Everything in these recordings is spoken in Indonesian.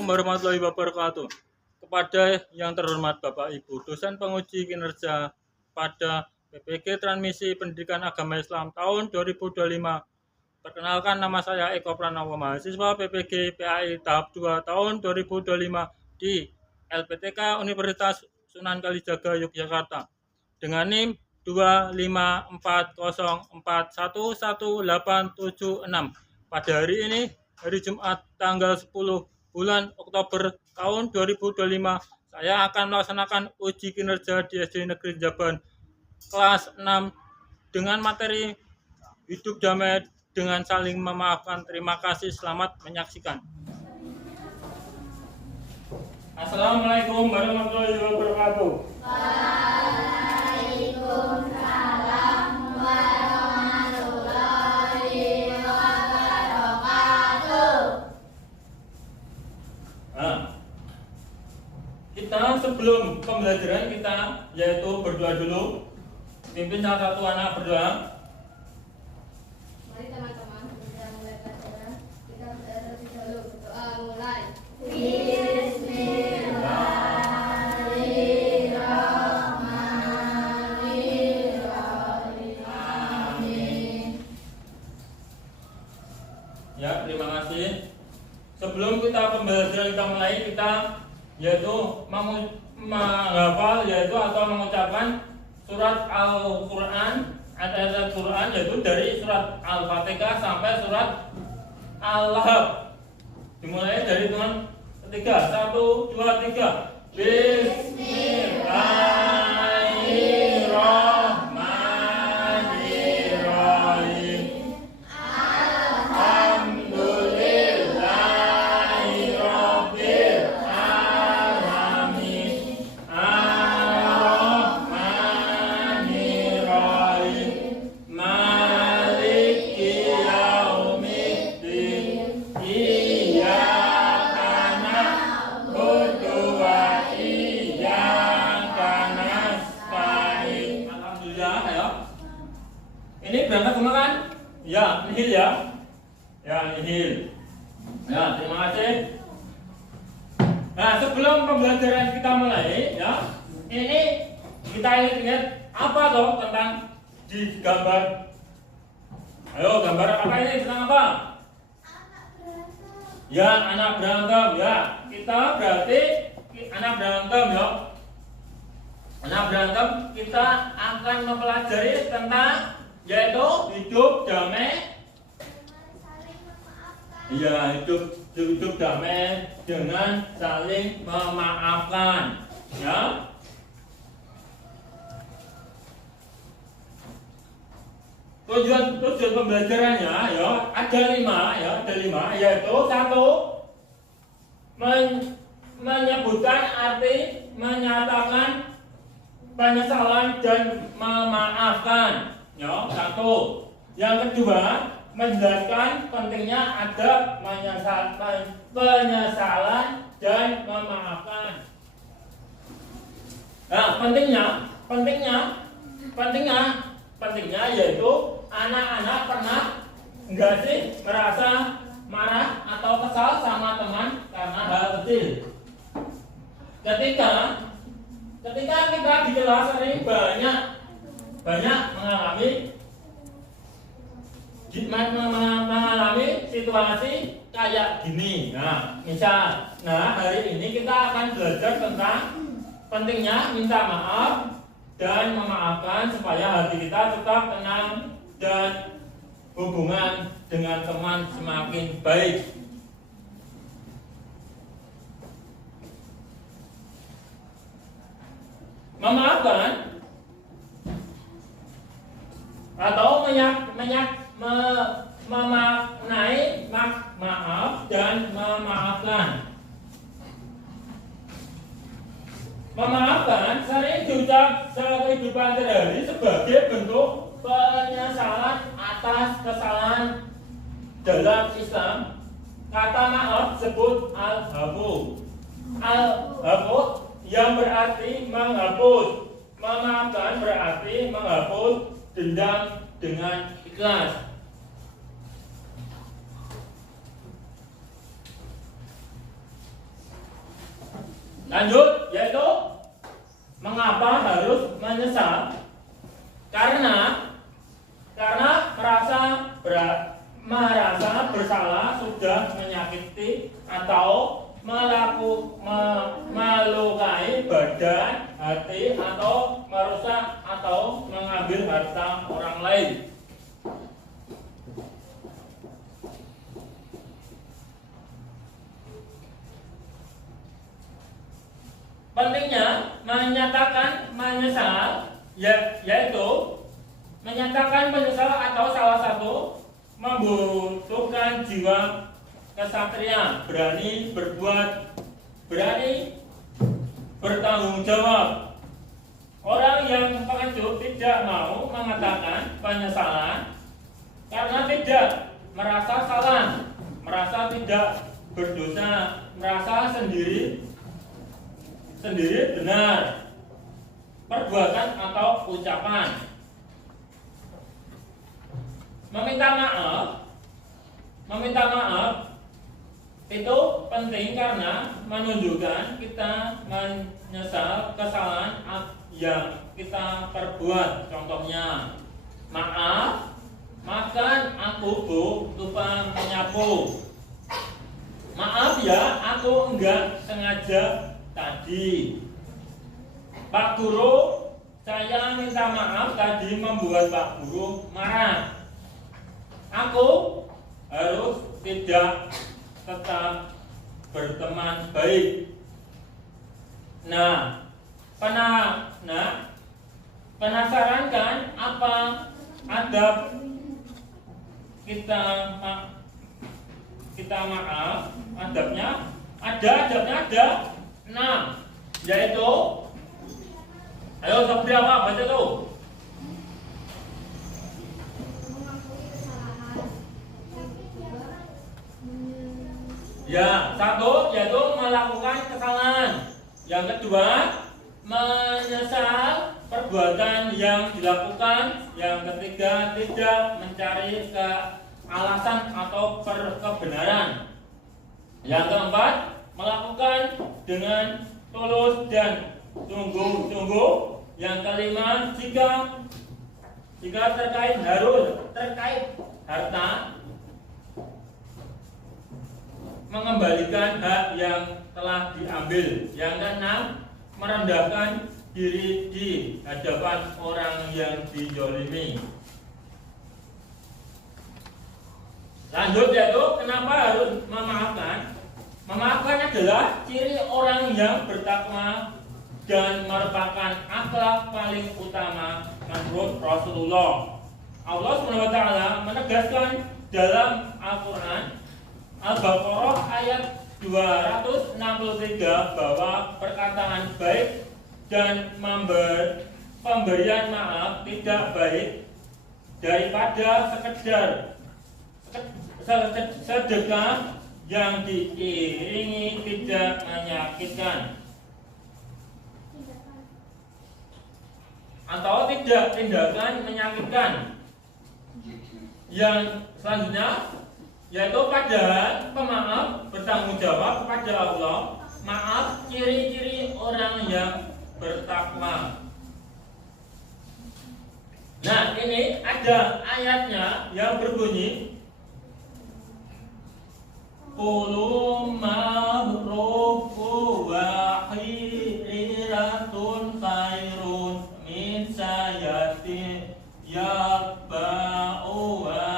Assalamualaikum warahmatullahi wabarakatuh. Kepada yang terhormat Bapak Ibu dosen penguji kinerja pada PPG Transmisi Pendidikan Agama Islam tahun 2025. Perkenalkan, nama saya Eko Pranowo, mahasiswa PPG PAI tahap 2 tahun 2025 di LPTK Universitas Sunan Kalijaga Yogyakarta dengan NIM 25404111876. Pada hari ini, hari Jumat tanggal 10 bulan Oktober tahun 2025, saya akan melaksanakan uji kinerja di SD Negeri Jaban kelas 6 dengan materi hidup damai dengan saling memaafkan. Terima kasih, selamat menyaksikan. Assalamualaikum warahmatullahi wabarakatuh. Waalaikumsalam warahmatullahi wabarakatuh. Kita sebelum pembelajaran kita yaitu berdoa dulu. Pimpin salah satu anak berdoa. Mari teman-teman, kita mulai pelajaran. Kita terlebih dahulu berdoa mulai. Bismillahirrahmanirrahim. Ya, terima kasih. Sebelum kita pembelajaran kita mulai, kita yaitu menghafal yaitu atau mengucapkan surat Al-Quran, ayat Quran yaitu dari surat Al-Fatihah sampai surat Al-Lahab. Dimulai dari teman ketiga, 1, 2, 3. Bismillahirrahmanirrahim. Alhamdulillahirabbil alamin. Ar-Rahmanirrahim. Maliki yaumiddin. Iyyaka na'budu wa iyyaka nasta'in. Alhamdulillah, ayo. Ini berangkat semua kan? Ya, nihil ya. Ya, nihil. Ya, terima kasih. Nah, sebelum pembelajaran kita mulai, ya, ini kita ingat apa toh tentang di gambar. Ayo, gambar apa ini? Tentang apa? Ya, anak berantem. Ya, kita berarti anak berantem ya. Anak berantem kita akan mempelajari tentang yaitu hidup damai. Iya, hidup damai dengan saling memaafkan. Ya. Tujuan pembelajarannya ya ada 5 yaitu 1, menyebutkan arti menyatakan penyesalan dan memaafkan. Ya, 1. Yang kedua, menjelaskan pentingnya adab penyesalan dan memaafkan. Nah, pentingnya yaitu anak-anak pernah enggak sih merasa marah atau kesal sama teman karena hal kecil. Ketika kita di kelas sering banyak mengalami situasi kayak gini. Nah, misal, hari ini kita akan belajar tentang pentingnya minta maaf dan memaafkan supaya hati kita tetap tenang dan hubungan dengan teman semakin baik. Memaafkan atau memaknai maaf dan memaafkan. Memaafkan sering diucap secara kehidupan sehari-hari sebagai bentuk penyesalan atas kesalahan. Dalam Islam, kata maaf disebut al-afu. Al-afu yang berarti menghapus. Memaafkan berarti menghapus dendam dengan ikhlas. Lanjut, yaitu mengapa harus menyesal? Karena merasa bersalah sudah menyakiti atau melukai badan, hati, atau merusak atau mengambil harta orang lain. Pentingnya menyatakan menyesal, yaitu menyatakan menyesal atau salah satu membutuhkan jiwa kesatria, berani berbuat, berani bertanggung jawab. Orang yang pengecut tidak mau mengatakan penyesalan karena tidak merasa salah, merasa tidak berdosa, merasa sendiri benar perbuatan atau ucapan. Meminta maaf itu penting karena menunjukkan kita menyesal kesalahan yang kita perbuat. Contohnya, maaf, makan aku Bu, lupa menyapu. Maaf ya, aku enggak sengaja tadi. Pak Guru, saya minta maaf tadi membuat Pak Guru marah. Aku harus tetap berteman baik. Penasaran kan apa adab kita maaf? Adabnya ada 6, yaitu, ayo Sabri apa baca tuh? Ya, 1 yaitu melakukan kesalahan. Yang kedua, menyesal perbuatan yang dilakukan. Yang ketiga, tidak mencari alasan atau kebenaran. Yang keempat, melakukan dengan tulus dan sungguh-sungguh. Yang kelima, jika terkait harta, mengembalikan hak yang telah diambil. Yang keenam, merendahkan diri di hadapan orang yang dizalimi. Lanjut, yaitu kenapa harus memaafkan? Memaafkan adalah ciri orang yang bertakwa dan merupakan akhlak paling utama menurut Rasulullah. Allah SWT menegaskan dalam Al-Quran Al-Baqarah ayat 263 bahwa perkataan baik dan pemberian maaf tidak baik daripada sedekah yang diiringi tidak menyakitkan atau tidak tindakan menyakitkan. Yang selanjutnya yaitu pada pemaaf bertanggung jawab kepada Allah. Maaf ciri-ciri orang yang bertakwa. Nah, ini ada ayatnya yang berbunyi Qulu ma'rufu wa khairatun khairun min sayati yatba'u wa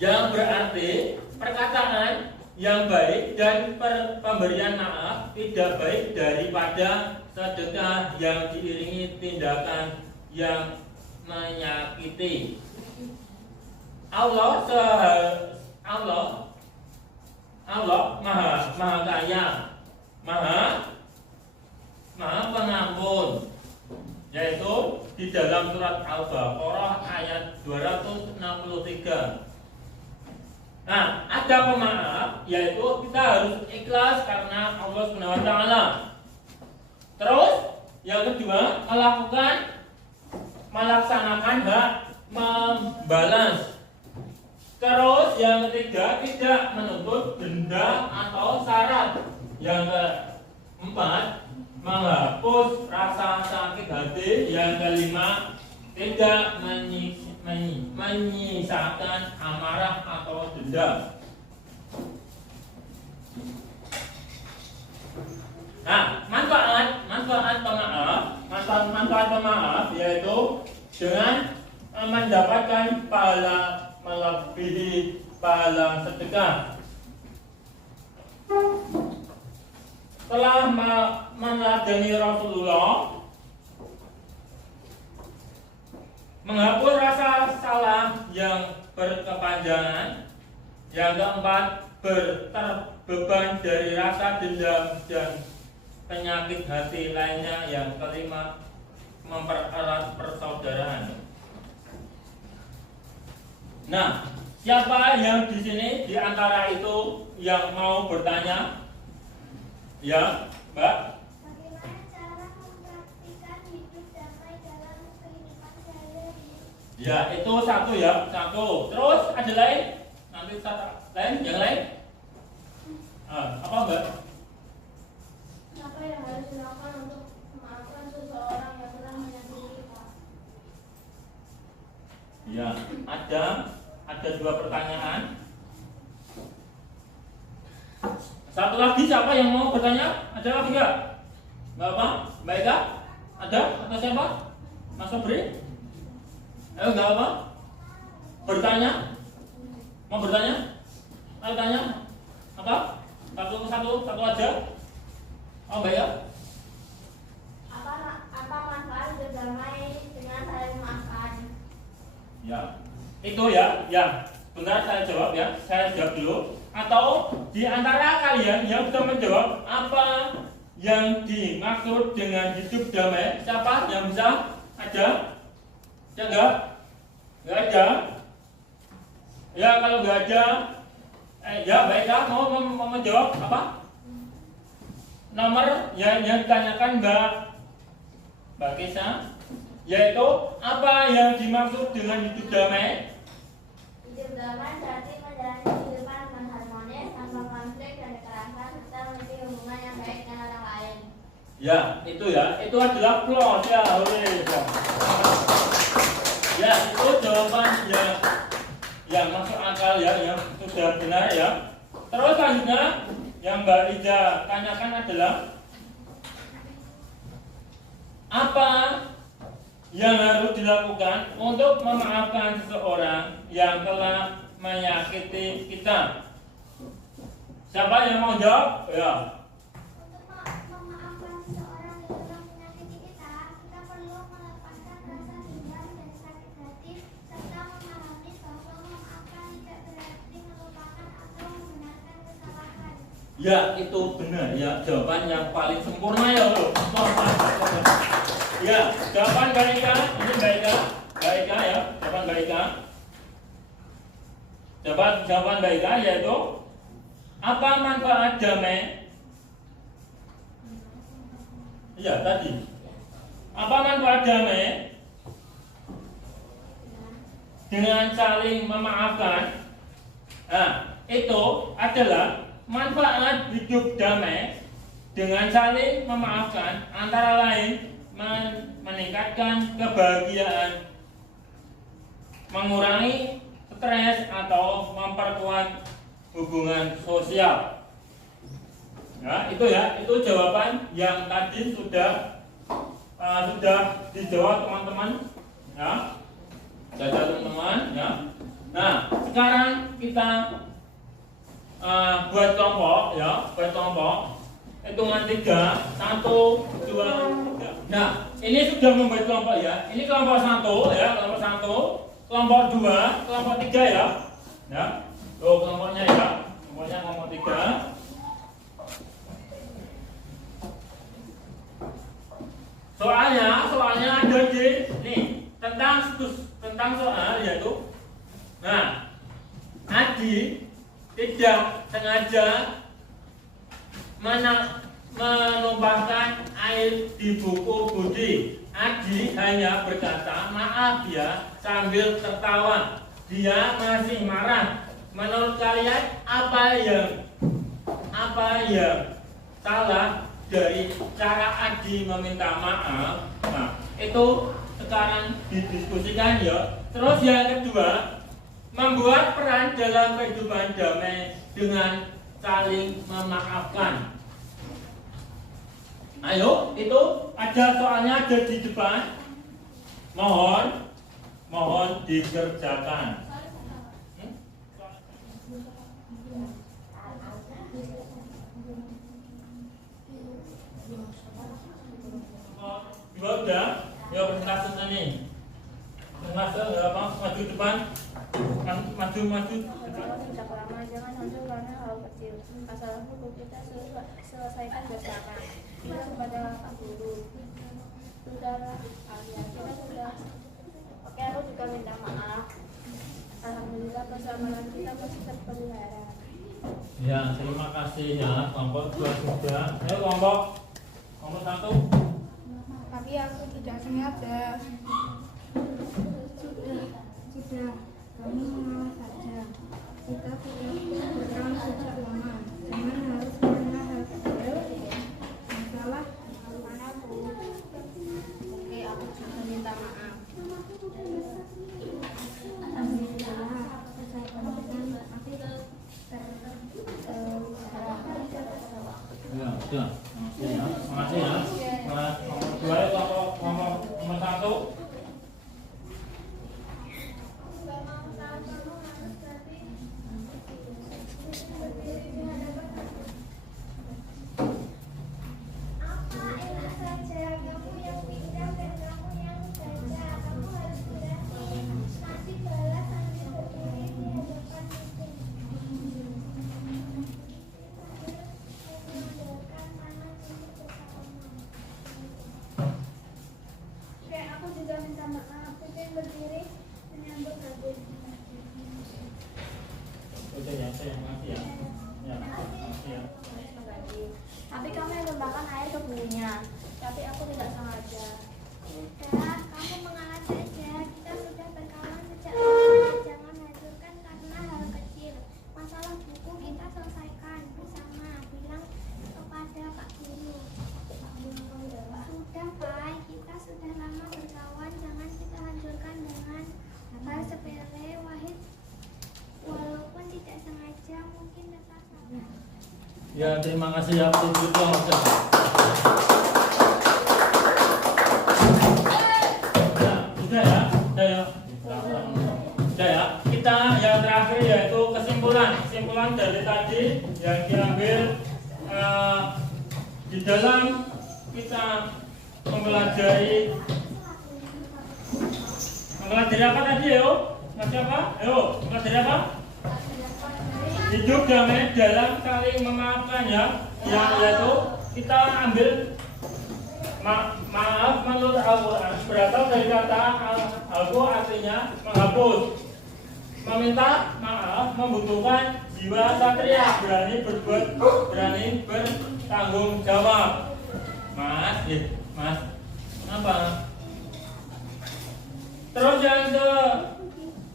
yang berarti perkataan yang baik dan pemberian maaf tidak baik daripada sedekah yang diiringi tindakan yang menyakiti. Allah maha kaya, maha pengampun, yaitu di dalam surat Al-Baqarah ayat 263. Nah, ada pemaaf, yaitu kita harus ikhlas karena Allah SWT. Terus, yang kedua, melaksanakan hak membalas. Terus yang ketiga, tidak menuntut denda atau syarat. Yang keempat, menghapus rasa sakit hati. Yang kelima, tidak menyisakan amarah atau dendam. Nah, manfaat pemaaf yaitu dengan mendapatkan pahala melebihi pahala sedekah. Telah meneladani Rasulullah, menghapus rasa salah yang berkepanjangan. Yang keempat, berterbeban dari rasa dendam dan penyakit hati lainnya. Yang kelima, mempererat persaudaraan. Nah, siapa yang di sini di antara itu yang mau bertanya? Ya, Mbak. Bagaimana cara mempraktikkan hidup damai dalam kehidupan sehari-hari? Ya, itu satu ya, satu. Terus ada lain? Nanti satu lain, yang lain? Apa Mbak? Apa yang harus dilakukan untuk memaafkan seseorang yang telah menyakiti kita? Ya, ada dua pertanyaan. Satu lagi, siapa yang mau bertanya? Ada lagi nggak? Nggak apa? Mbak Eka? Ada? Atau siapa? Mas Sobri? Ayo, nggak apa? Bertanya? Mau bertanya? Ayo tanya. Apa? Satu aja. Oh, Mbak Eka? Apa manfaat hidup damai dengan saling memaafkan? Ya, itu ya. Bentar saya jawab ya. Saya jawab dulu. Atau di antara kalian yang sudah menjawab apa yang dimaksud dengan hidup damai? Siapa yang bisa? Ada? Ada enggak? Enggak ada? Ya, kalau enggak ada, ya baiklah, mau menjawab apa? Nomor yang ditanyakan Mbak Kesa, yaitu apa yang dimaksud dengan hidup damai? Hidup damai berarti menjalani kehidupan dengan harmonis, tanpa konflik dan kekerasan, serta memiliki hubungan yang baik dengan orang lain. Ya, itu adalah plus ya, ya, itu jawaban yang masuk akal ya, yang sudah benar ya. Terus selanjutnya yang Mbak Riza tanyakan adalah apa yang harus dilakukan untuk memaafkan seseorang yang telah menyakiti kita? Siapa yang mau jawab? Ya. Untuk memaafkan seseorang yang telah menyakiti kita perlu melepaskan rasa dendam dan sakit hati, serta memahami bahwa memaafkan tidak berarti melupakan atau membenarkan kesalahan. Ya, itu benar ya, jawaban yang paling sempurna ya, loh. Ya, jawaban Mbak Eka, ini Mbak Eka ya, jawaban Mbak Eka. Jawaban Mbak Eka yaitu apa manfaat damai? Iya tadi. Apa manfaat damai? Dengan saling memaafkan. Nah, itu adalah manfaat hidup damai dengan saling memaafkan, antara lain meningkatkan kebahagiaan, mengurangi stres atau memperkuat hubungan sosial. Nah, itu jawaban yang tadi sudah dijawab teman-teman. Ya, teman-teman. Ya. Nah, sekarang kita buat kelompok ya, hitungan 3, 1, 2, 3. Nah, ini sudah membuat kelompok ya. Ini kelompok 1 ya, kelompok 2, kelompok 3 ya. Ya. Tuh kelompoknya ya. Kelompok 3. Soalnya ada di nih tentang soal yaitu, nah, Adi tidak sengaja menumpahkan air di buku Budi. Adi hanya berkata maaf ya sambil tertawa. dia masih marah. Menurut kalian apa yang salah dari cara Adi meminta maaf? Nah, itu sekarang didiskusikan ya. Terus yang kedua, membuat peran dalam kehidupan damai dengan saling memaafkan. Ayo, itu ada soalnya ada di depan. Mohon dikerjakan. Dua udah, ya presentasi ini. Presentasi apa? Maju depan. Maju. Tidak lama, jangan muncul karena hal kecil. Masalah hukum kita selesaikan bersama. Bilang kepada Pak Guru. Sudahlah, kalian kita sudah. Oke, aku juga minta maaf. Alhamdulillah persamaan kita masih terpelihara. Ya, terima kasih ya. Kelompok 2 sudah. Ayo kelompok 1. Tapi aku tidak sengaja. Sudah. Kamu mengalah saja. Kita sudah berkawan sejak lama. Jangan harus karena hal kecil. Masalah mana Bu? Oke, aku juga minta maaf. Alhamdulillah, persahabatan masih Ya, sudah. Makasih ya. Nomor 2 kelompok nomor 1. Apa enak saja, kamu yang pintar dan kamu yang ganja. Kamu harus berhati. Nanti balas sambil berdiri di hadapan mesin. Mengandalkan tangan untuk bersama. Oke, aku juga minta maaf. Pipin berdiri menyambut habis. Udah ya, saya makasih ya. Ya, makasih ya. Tapi kamu yang tumpahkan air ke bukunya. Tapi aku tidak sengaja. Sudah, kamu mengalah saja. Kita sudah berkawan sejak lama. Jangan hancurkan karena hal kecil. Masalah buku kita selesaikan bersama. Bilang kepada Pak Guru. Sudah, Pak. Kita sudah lama berkawan. Jangan kita hancurkan dengan hal sepele. Wahid, walaupun tidak sengaja, mungkin tetap salah. Ya, terima kasih ya. Itu aja. Sudah ya. Sudah ya. Kita yang terakhir yaitu kesimpulan dari tadi yang diambil di dalam kita mempelajari apa tadi ya? Mas apa? Ayo, mempelajari apa? Hidup damai dalam saling memaafkan ya. Yang yaitu kita ambil maaf menurut Al-Quran berasal dari kata al-afu artinya menghapus. Meminta maaf membutuhkan jiwa satria, berani berbuat, berani bertanggung jawab. Mas, apa? Terus yang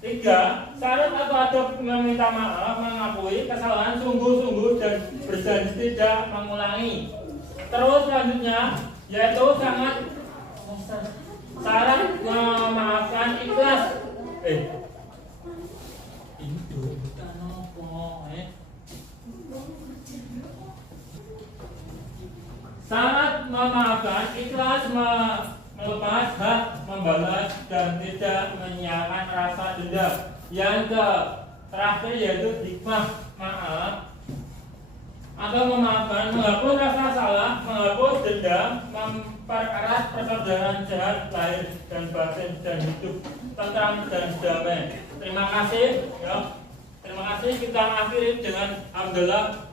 ketiga, syarat atau adab meminta maaf, mengakui kesalahan sungguh-sungguh dan berjanji tidak mengulangi. Terus selanjutnya yaitu syarat memaafkan ikhlas. Itu bukan apa? Syarat memaafkan ikhlas melepas hak, membalas dan tidak menyiapkan rasa dendam. Yang terakhir yaitu hikmah maaf atau memaafkan, menghapus rasa salah, menghapus dendam, mempererat persaudaraan sehat lahir dan batin dan hidup tentram dan damai. Terima kasih ya. Terima kasih, kita akhiri dengan alhamdulillah.